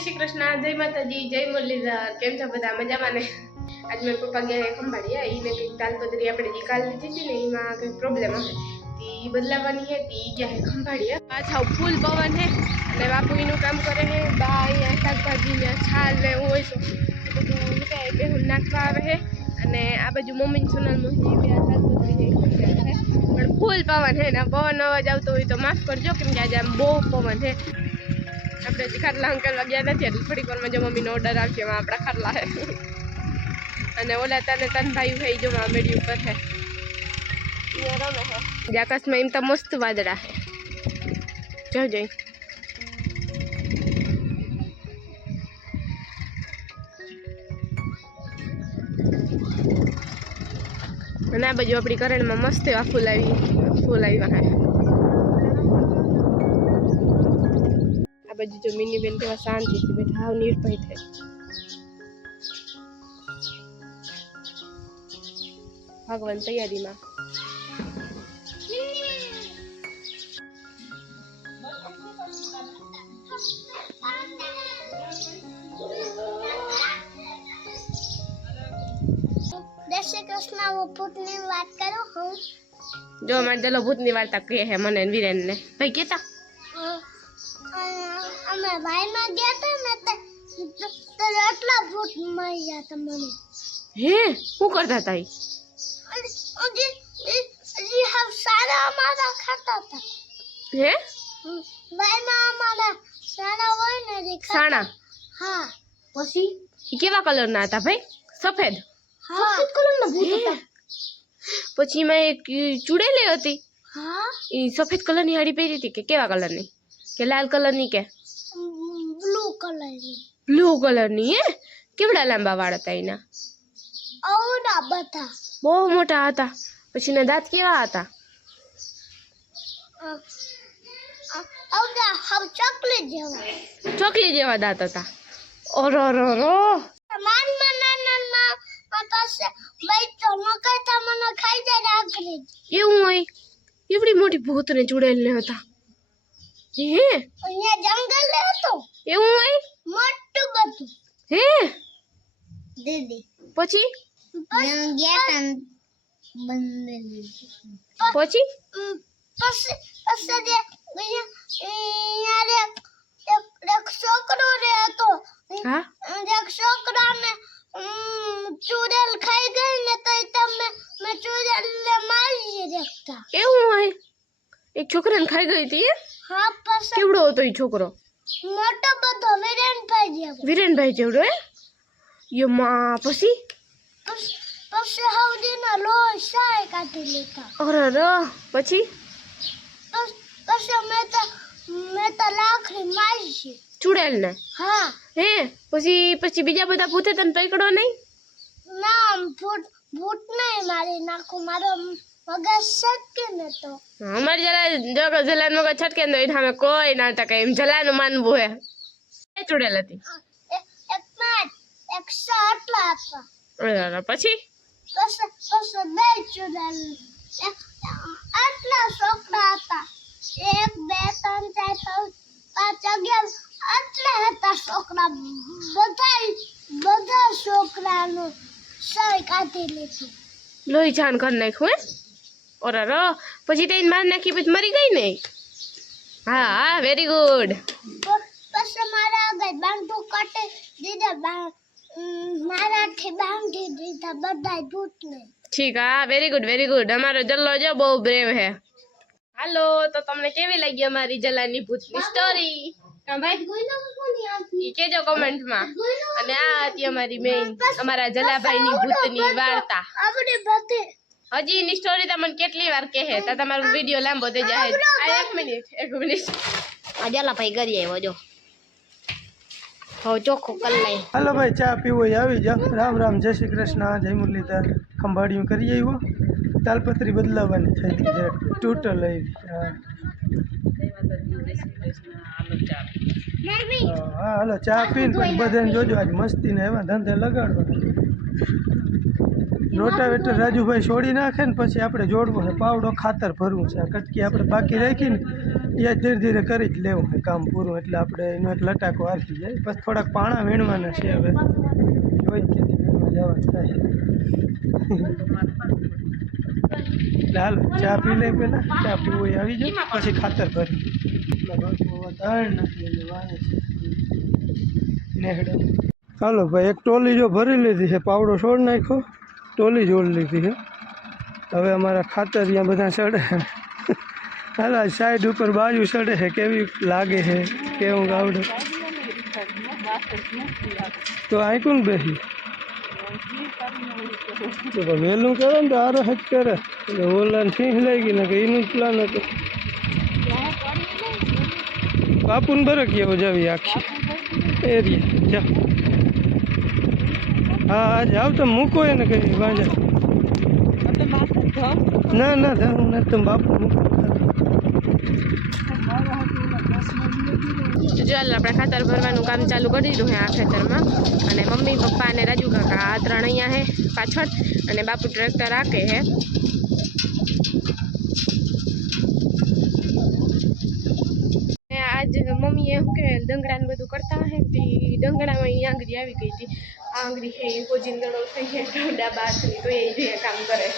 श्री कृष्ण, जय माता जी, जय मुरलीधर। केम छो बधा मजामां ने? आज मेरे पप्पा गया है खंभाड़िया ईने कंईक तालपत्री आपणे जे काल लीधी थी ने एमां कंईक प्रॉब्लम हशे ती बदलावानी है ती गया है खंभाड़िया। पाछा फूल पवन है अने बापू एनुं काम करे है। बा अहींया शाकभाजी ने छाल ने एवुं होय छे બધું काय बेहुन नाखवा आवे है अने आ बाजू मम्मी सोनल मोहनी बे तालपत्री जे खंभाड़िया है पण फूल पवन है ने पवन अवाज आवतो होय तो माफ करजो केम के आज आम बहु पवन है। આપણે ખાટલા અંકલવા ગયા નથી એટલે થોડીક વારમાં જો મમ્મીનો ઓર્ડર આવશે એમાં આપણા ખાટલા છે અને ઓલા તને તન ભાઈ ભાઈ જો મેડી ઉપર છે અહીંયા રમે છે આકાશમાં એમ તો મસ્ત વાદળા છે જો જોઈ અને આ બાજુ આપણી કરણમાં મસ્ત એવા ફૂલ આવ્યા છે। बाजू जो मिनी बेन केवा शांति थी बैठा हाव निर्भय थे। भगवान तैयारी में जय श्री कृष्ण वो भूतनी बात करो हूँ जो हमारे चलो भूतनी वार्ता कहे है मन वीरेन ने भाई कहता અમે ભાઈમાં ગયા તા ને તો એટલા ભૂત મરી ગયા તા મને હે શું કરતા હતા ઈ હમ સારા અમારા ખાતા હતા હે ભાઈમાં અમારા સારા હોય ને રે સાણા હા પછી ઈ કેવા કલરના હતા ભાઈ સફેદ હા સફેદ કલરના ભૂત હતા પછી મેં એક ચૂડેલી હતી હા ઈ સફેદ કલરની હાડી પહેરી હતી કે કેવા કલરની કે લાલ કલરની કે ब्लू कलर नी है केवड़ा लांबा वाळ हता एना औडा बता बहु मोटा हता पछी ना दांत केवा हता औडा हम चॉकलेट जेवा दांत हता ओरोरो मान मनाना पासे भाई तो मका था मने खाई जा राखरे एवुं होय एवडी मोटी भूत ने चुड़ैल ने हता हे અહીંયા જંગલ ને હતો એવું હોય મોટું બધું હે દીદી પછી ગયા તા બંનેલી પછી પછી જે યારે એક છોકરો રે હતો હા એક છોકરાને ચૂડેલ ખાઈ ગઈ ને તો તમે મે ચૂડેલ ને મારી દેખતા એવું હોય એક છોકરાને ખાઈ ગઈ હતી હા પછી કેવડો હતો ઈ છોકરો મોટો બધો વીરેનભાઈ જેવડો હે યો માં પછી પછી હવદીના લોહી સાય કાઢી લેતા અરે ર પછી પછી મેં તો લાકડી મારી છે ચુડેલ ને હા હે પછી બીજા બધા ભૂતે તને પકડો નહીં ના ભૂત નહીં મારી નાખું મારો મગજ છટકે ને તો અમારે જરા જો જલાન મગજ છટકે ને તો અમે કોઈ ના ટકે એમ જલાનું માનવું હે એ ચુડેલ હતી એક આટલા હતા અરે પછી પછી બે ચૂડેલ આટલા છોકરા હતા 1 2 3 4 5 11 આટલા હતા છોકરા બધા છોકરાનું સય કાઢી લીધું લોહી જાન કરી નાખ્યું હે ઓરે ર પછી તેને માર નાખી પછી મરી ગઈ ને હા હા વેરી ગુડ પછી મારા આગળ બાંધું કાઢી દીધા મારાથી બાંધી દીધા બધા ભૂતને ઠીક હા વેરી ગુડ અમારો જલ્લો જો બહુ બ્રેવ હે હાલો તો તમને કેવી લાગી અમારી જલાની ભૂતની સ્ટોરી કા ભાઈ ઈ કેજો કમેન્ટમાં અને આ હતી અમારી મેઇન અમારા જલાભાઈની ભૂતની વાર્તા આપણી બધી હજી ની સ્ટોરી તમને કેટલી વાર કહે તો તમારો વિડિયો લાંબો થઈ જાય આ 1 મિનિટ આ જલાભાઈ કરી આવ્યો જો હો ચોખ્ખો કર લઈ હાલો ભાઈ ચા પીવો આવી જાવ રામ રામ જય શ્રી કૃષ્ણ જય મુરલીધર ખંભાળિયું કરી આવ્યો તાલપત્રી બદલાવાની થઈ ગઈ છે ટોટલ આવી હા હાલો ચા પીને પછી બધાને જોજો આજ મસ્તીને એવા ધંધે લગાડવા રોટાવેટર રાજુભાઈ છોડી નાખે ને પછી આપણે જોડવું છે પાવડો ખાતર ભરવું છે આ કટકી આપણે બાકી રાખીને એ ધીરે ધીરે કરી જ લેવું છે કામ પૂરું, એટલે આપણે એનો એક લટાકો આવી જાય. પછી થોડાક પાણા વીણવાના છે હવે, જોઈ કે વીણવા જવાનું થાય. એટલે હાલો ચા પી લઈ, પહેલાં ચા પીવું એ આવી જાય, પછી ખાતર ભરી ત્રણ નથી એટલે વાવે છે નેહડો. ચાલો ભાઈ, એક ટોલી જો ભરી લીધી છે, પાવડો છોડ નાખ્યો, ટોલી જોડ લીધી છે. હવે અમારા ખાતરિયા બધા ચડે. હાલા સાઈડ ઉપર બાજુ ચડે છે, કેવી લાગે છે, કેવું ગાવડે. તો અહીં કોણ બેસી તો વહેલું કરે ને તો આરો જ કરે. એટલે ઓલાને સિંહ લઈ ગઈ ને કે એનું જ પ્લાન હતું. બાપુને બરક એવો જાવી આખી એરિયા જાઓ. હા જાવ તમે મૂકો એને કઈ વાંધા. ના ના હું નથી, તમે બાપુ મૂકો. ચાલ આપણે ખાતર ભરવાનું કામ ચાલુ કરી દીધું છે આ ખેતરમાં. અને મમ્મી પપ્પા અને રાજુ કાકા આ ત્રણ અહીંયા છે પાછળ, અને બાપુ ટ્રેક્ટર આકે છે. આજ મમ્મીએ શું કે ડંગરાને બધું કરતા હે, તે ડંગરામાં એ આંગળી આવી ગઈ હતી. આ આંગળી છે એ કોજીન દડો થઈ છે, ડોડા બાથની, તો એ જે કામ કરે.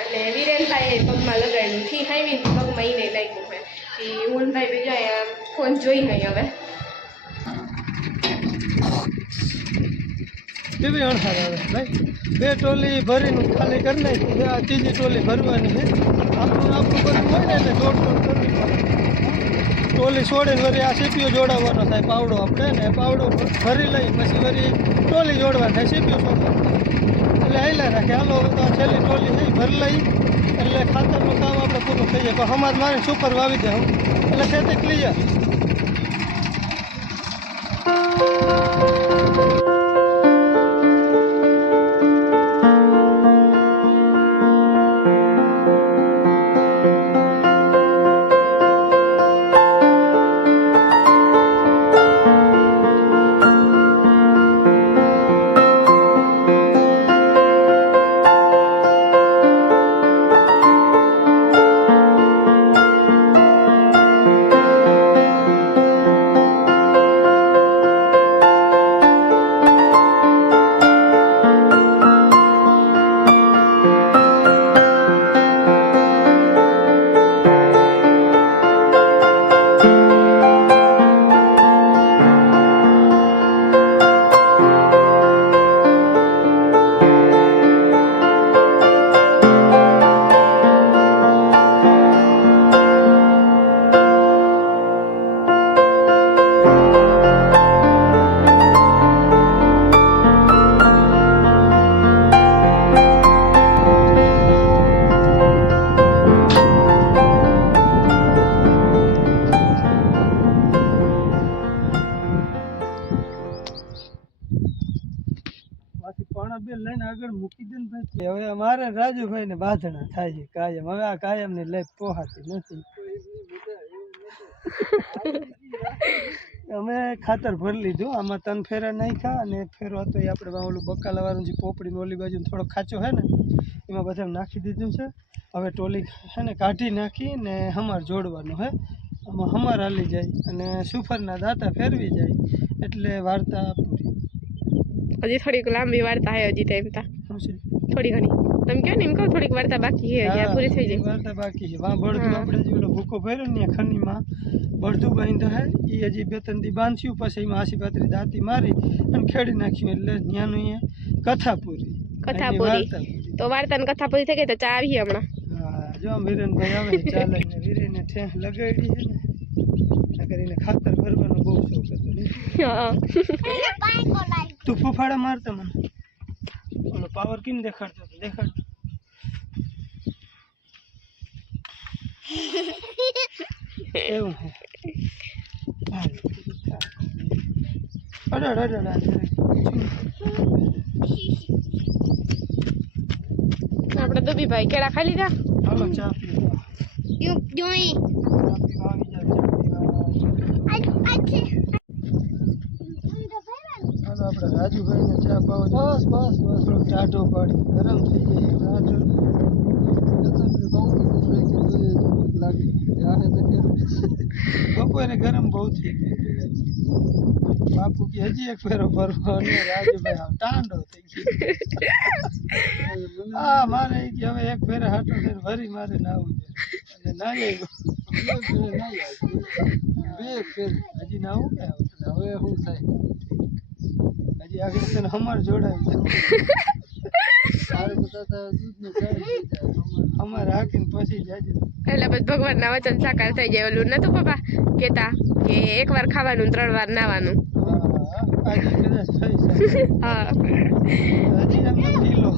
અને વિરેનભાઈ પગમાં લગાડ્યું, થી આવી પગમાં એને લાગ્યું હોય. એ ઊનભાઈ બે જાય ફોન જોઈ નહીં હવે. કેવી અણસાર આવે ભાઈ, બે ટોલી ભરીને ખાલી કરી નાખી, આ ત્રીજી ટોલી ભરવાની છે. આપણું બધું હોય ને એટલે દોડ કરવી પડે. ટોલી છોડીને વળી આ સીપીઓ જોડાવવાનો થાય પાવડો આપણે, ને પાવડો ભરી લઈ પછી વળી ટોલી જોડવા થાય, સીપીઓ છોડવાનો. એટલે હાલ્યા રાખે. હાલો હવે તો આ છેલ્લી ટોલી છે ભરી લઈ એટલે ખાતરનું કામ આપણે પૂરું થઈ જાય. પણ અમારે મારે સુપર વાવી દે હું, એટલે ખેતી ક્લિયર. લઈને આગળ મૂકી દે ને ભાઈ. હવે અમારે રાજુભાઈ ને બાંધણા થાય છે કાયમ. હવે આ કાયમ ની લઈ પોહાતી નથી. અમે ખાતર ભરી લીધું, આમાં 3 ફેરા નાખ્યા, અને 1 ફેરો હતો એ આપણે ઓલું બકાલા વાળું જે પોપડીની ઓલી બાજુ થોડો ખાચો છે ને એમાં બધા નાખી દીધું છે. હવે ટોલી છે ને કાઢી નાખી ને હમાર જોડવાનું છે. આમાં હમાર હાલી જાય અને સુફરના દાંતા ફેરવી જાય એટલે વાર્તા પૂરી. હજી થોડીક લાંબી વાર્તા હે, હજી ટાઈમ તા થોડી ઘણી તમે કહો ને એમ કહો, થોડીક વાર્તા બાકી છે, હજી પૂરી થઈ જાય. વાર્તા બાકી છે. વાં બળદું આપણે જે ઓલો ભૂકો ભર્યો ને ખનીમાં બળદું બાંધ્યું હે, એ હજી 2-3 દી બાંધ્યું, પછી એમાં 80-85 દાંતી મારી અને ખેડી નાખ્યું, એટલે ત્યાંનું એ કથા પૂરી. કથા પૂરી. તો વાર્તા ને કથા પૂરી થઈ ગઈ, તો ચા આવી હમણાં. હા જો વિરેનભાઈ આવે ચાલે ને વિરેને ઠેહ લગાડી છે ને કરીને ખાતર ભરવાનો બહુ શોખ હતો ને. તું ફૂફાડા મારતો મને ઓલો પાવર કેમ દેખાડતો હતો, દેખાડ. એવું હે અડડ આપણે દુબીભાઈ કેળા ખાઈ લીધા. હાલો ચા પીવા. જોઈ આવી જાય ચા પીવા. આપણે રાજુભાઈને ચા પાવો. બસ બસ બસ થોડોક ટાઢો પાડી ગરમ થઈ જાય. ટાઢો લાગે બપોરે ગરમ બહુ થઈ ગયું બાપુ કે હજી એક ફેરો ભરવો અને રાજુભાઈ આમ ટાંડો થઈ ગયો હા મારે ઈ કે હવે એક ફેરે હાટો થઈને ભરી મારે નાવું છે અને નાઈ બે ફેર હજી નાવું કે હવે શું થાય હજી આગળ તને અમારે જોડાયું અમારે હાકીને પછી જાજે એટલે પછી ભગવાનના વચન સાકાર થઈ જાય. ઓલું નતું પપ્પા કહેતા કે એકવાર ખાવાનું 3 વાર નાવાનું. આજે કદાચ થઈ શકે હા હજી એમને ઢીલો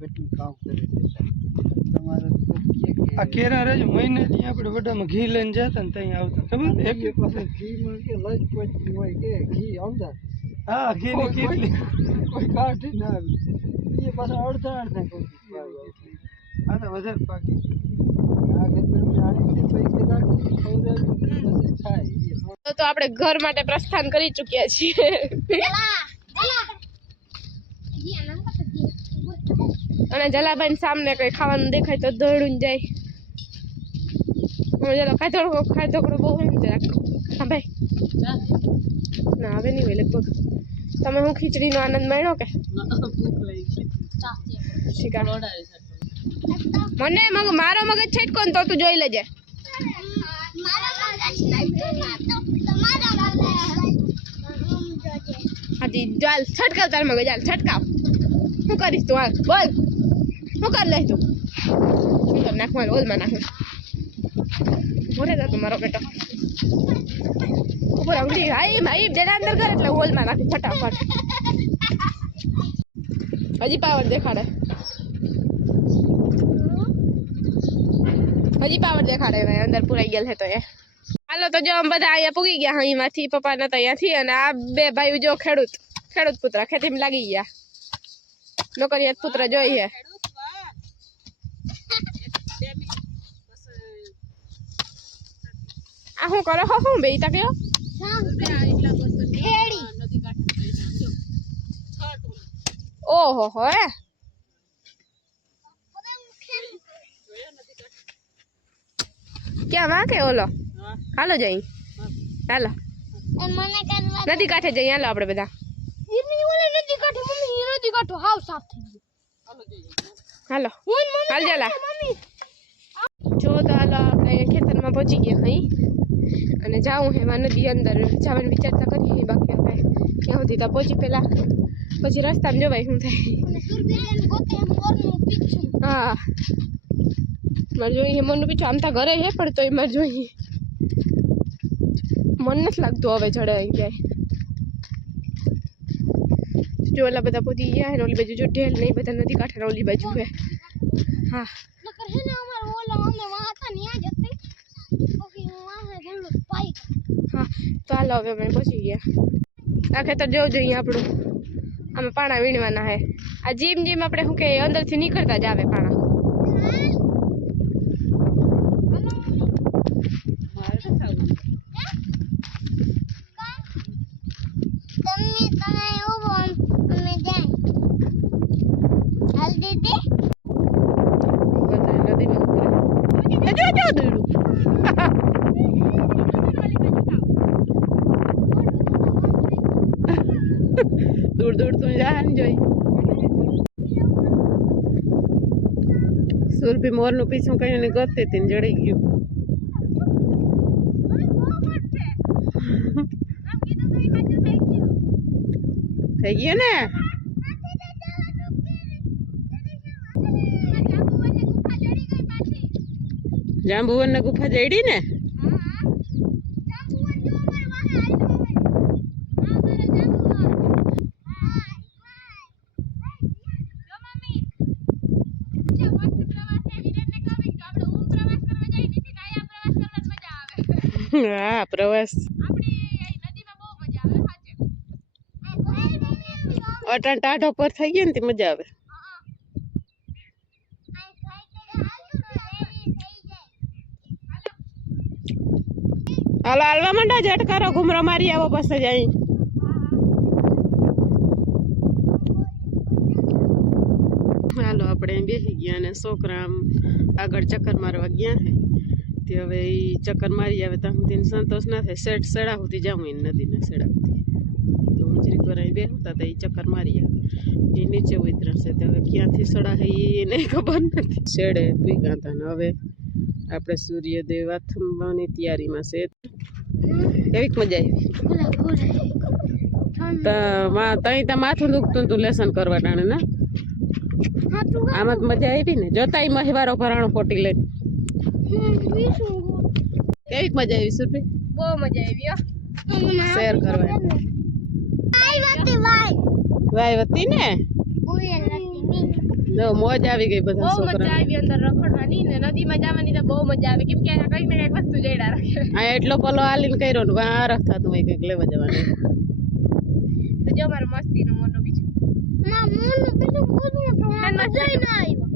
કેટલું કામ કરી તમારે આ કેરા રેજ મહિનેથી આપણે વડામાં ઘી લઈને જતા ને ત્યાં આવતા ખબર એક પાસે ઘીમાં કે લંચ પચી હોય કે ઘી અંદર હા ઘી ની કેટલી કોઈ કાઢી ના આવી એ પાછા અડધા કોઈ આ તો વધારે પાકી આ ખેતરમાં આણી પૈસે રાખી ખવડાવી થાય તો આપણે ઘર માટે પ્રસ્થાન કરી ચૂક્યા છીએ. અને જલાભાઈ સામને કઈ ખાવાનું દેખાય તો દોડું જાય. જલા ખાધોકડો બહુ એમ જરાક. હા ભાઈ ના હવે નહીં હોય લગભગ. તમે હું ખીચડીનો આનંદ માણ્યો કે શિકાર મને મારો મગજ છેટકો ને તો તું જોઈ લેજે. હાજી ચાલ છટકાવ તાર મગજ ચાલ છટકાવ. શું કરીશ તું હાલ બોલ શું કર લઈશ તું નાખ મારે ઓલમાં નાખ બોલે જા તું મારો બેટો ઉપર અંગડી હાઈ જેના અંદર કર એટલે ઓલમાં નાખી ફટાફટ. હજી પાવર દેખાડે ભાઈ અંદર પુરાઈ ગયેલ છે તો એ હાલો તો જો બધા અહીંયા પૂગી ગયા અહીંમાંથી પપ્પા નતા અહીંયાથી અને આ બે ભાઈ જો ખેડૂત પુત્ર ખેતીમાં લાગી ગયા નોકરિયાત પુત્ર જોઈએ. આ શું કરો શું બે તા કયો ઓહો હો ક્યાં માં કે ઓલો હાલો જઈ હાલો નદી કાંઠે જઈ હાલો આપણે બધા હાલો હાલ જલા જો તો હાલો આપણે ખેતરમાં પહોંચી ગયા અહીં અને જાઉં એમાં નદી અંદર જવાનું વિચારતા કરીએ બાકી હવે ક્યાં સુધી તો પહોંચી પેલા પછી રસ્તામાં જવાય શું થાય. હા મારે જોઈએ મનનું પીછું આમ તો ઘરે હે પણ તોય મારે જોઈએ મન નથી લાગતું હવે ચડે ક્યાંય જો ઓલા બધા પહોંચી ગયા ને ઓલી બાજુ જો ઢેલ નહીં બધા નદી કાંઠે ઓલી બાજુ હે. હા હા તો હાલો હવે અમે પહોંચી ગયા. આ ખેતર જોવું જોઈએ આપણું અમે પાણા વીણવાના હે. આ જીમ આપણે શું કે અંદરથી નીકળતા જ આવે પાણા. દૂર દૂર તું જા ને જોઈ સુરભી મોર નું પીછું કઈ ગોતતી હતી જડી ગયું. થઈ ગયું ને જાંબુવન ને ગુફા જડી ને હા પ્રવાસ અટાણ ટાઢો પર થઈ ગયો ને તે મજા આવે. હાલો હાલવા માંડા ઝટકારો ઘુમરો મારી આવો પાસે જાય. હાલો આપણે અહીં બેસી ગયા અને છોકરા આમ આગળ ચક્કર મારવા ગયા છે તે હવે એ ચક્કર મારી આવે ત્યાં સુધી સંતોષ ના થાય સેડા સુધી જાઉં એને નદીના સેડા સુધી તો હું જરીક વાર અહીં બેસતા તો એ ચક્કર મારી આવે એ નીચે ઉતરશે તો હવે ક્યાંથી સડા છે એ નહીં ખબર નથી શેડે ભીગા હતા ને હવે આપણે સૂર્યદેવ આથમવાની તૈયારીમાં છે કેવીક મજા આવી ત્યાં માથું દુખતું તું લેસન કરવા ટાણે ને આમાં તો મજા આવી ને જોતા મહિવારો ભરાણો પોટી લઈને કેવીક મજા આવી સુરભી બહુ મજા આવી હો શેર કરવા વાય વતી ને જો મોજ આવી ગઈ બધા બહુ મજા છોકરા આવી અંદર રખડવાની ને નદીમાં જવાની તો બહુ મજા આવે કેમ કે કંઈક ને કંઈક વસ્તુ જઈડા રાખે આ એટલો પલો હાલીને કર્યો ને આ રખ થતું હોય કંઈક લેવા જવાનું તો જો મારો મસ્તીનો મોનો બીજું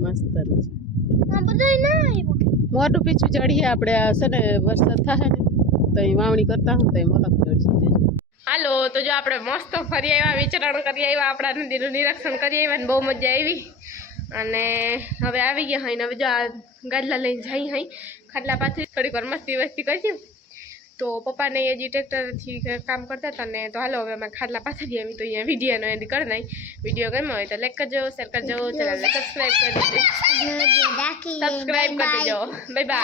મસ્ત મોટું પીછું ચડીએ આપણે આ છે ને વરસાદ થાય ને તો અહીં વાવણી કરતા હું તો અહીં મોલક ચડશે હાલો તો જો આપણે મસ્ત ફરી આવ્યા વિચરણ કરી આવ્યા આપણા નદીનું નિરીક્ષણ કરી આવ્યા ને બહુ મજા આવી અને હવે આવી ગયા હોય ને હવે જો આ ગાદલા લઈને જઈ હોય ખાટલા પાછી થોડીક વાર મસ્તી વસ્તી કરશું તો પપ્પાને હજી ટ્રેક્ટરથી કામ કરતા હતા ને તો હાલો હવે અમે ખાટલા પાછળ આવી તો અહીંયા વિડીયોનો એન્ડ કરી નાઈ વિડીયો ગમ્યો હોય તો લાઈક કરજો શેર કરજો ચેનલને સબસ્ક્રાઈબ કરી દેજો બાય બાય